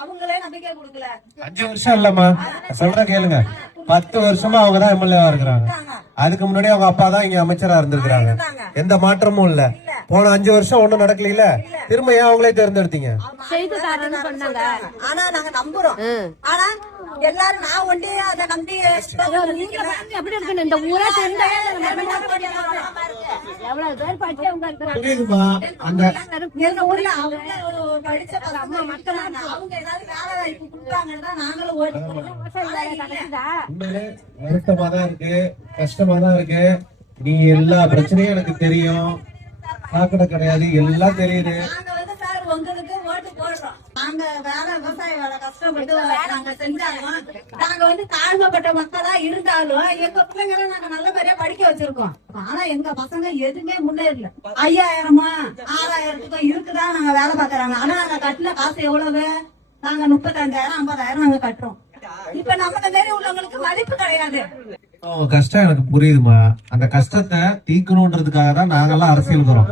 அவங்களே நம்பிக்கை கொடுக்கல. 5 வருஷம் இல்லம்மா, சொல்ற கேளுங்க. 10 வருஷமா அவங்கதான் எம்எல்ஏவா இருக்கிறாங்க. அதுக்கு முன்னாடி அவங்க அப்பா தான் இங்க அமைச்சரா இருந்திருக்காங்க. எந்த மாற்றமும் இல்ல. போன 5 வருஷம் ஒண்ணும் நடக்கல. திரும்ப ஏன் அவங்களே தேர்ந்தெடுத்தீங்க? ஆனா நாங்க நம்புறோம். ஆனா எல்லாரும் நான் ஒன்றே அதை நம்பி எப்படி இருக்கு இந்த ஊரே புரியுதுமா? அந்த எங்க ஊர்ல அவங்க படிச்ச மக்கள் அவங்க ஏதாவது வேலை வாய்ப்பு கொடுத்தாங்கன்னா நாங்களும் ஓட்டு உண்மையிலே வருத்தமா தான் இருக்கு, கஷ்டமா தான் இருக்கு. நீ எல்லா பிரச்சனையும் எனக்கு தெரியும், சாக்கடை கிடையாது, எல்லாம் தெரியுது. நாங்க வந்து சார் உங்களுக்கு ஓட்டு போடுறோம். நாங்க வேலை விவசாய வேலை கஷ்டப்பட்டு நாங்க செஞ்சாலும் நாங்க வந்து தாழ்மைப்பட்ட மக்களா இருந்தாலும் எங்க பிள்ளைங்களை நாங்க நல்ல மாதிரியா படிக்க வச்சிருக்கோம். ஆனா எங்க பசங்க எதுவுமே முன்னேறல. 5000 6000 இருக்குதான் நாங்க வேலை பாக்குறாங்க. ஆனா நாங்க கட்டின காசு எவ்வளவு? நாங்க 35,000 50,000 நாங்க கட்டுறோம். இப்ப நம்ம மாரி உள்ளவங்களுக்கு மதிப்பு கிடையாது. கஷ்டம் எனக்கு புரியுதுமா. அந்த கஷ்டத்தை தீக்கணும்ன்றதுக்காக தான் நாங்கெல்லாம் அரசியலுக்கு வரோம்.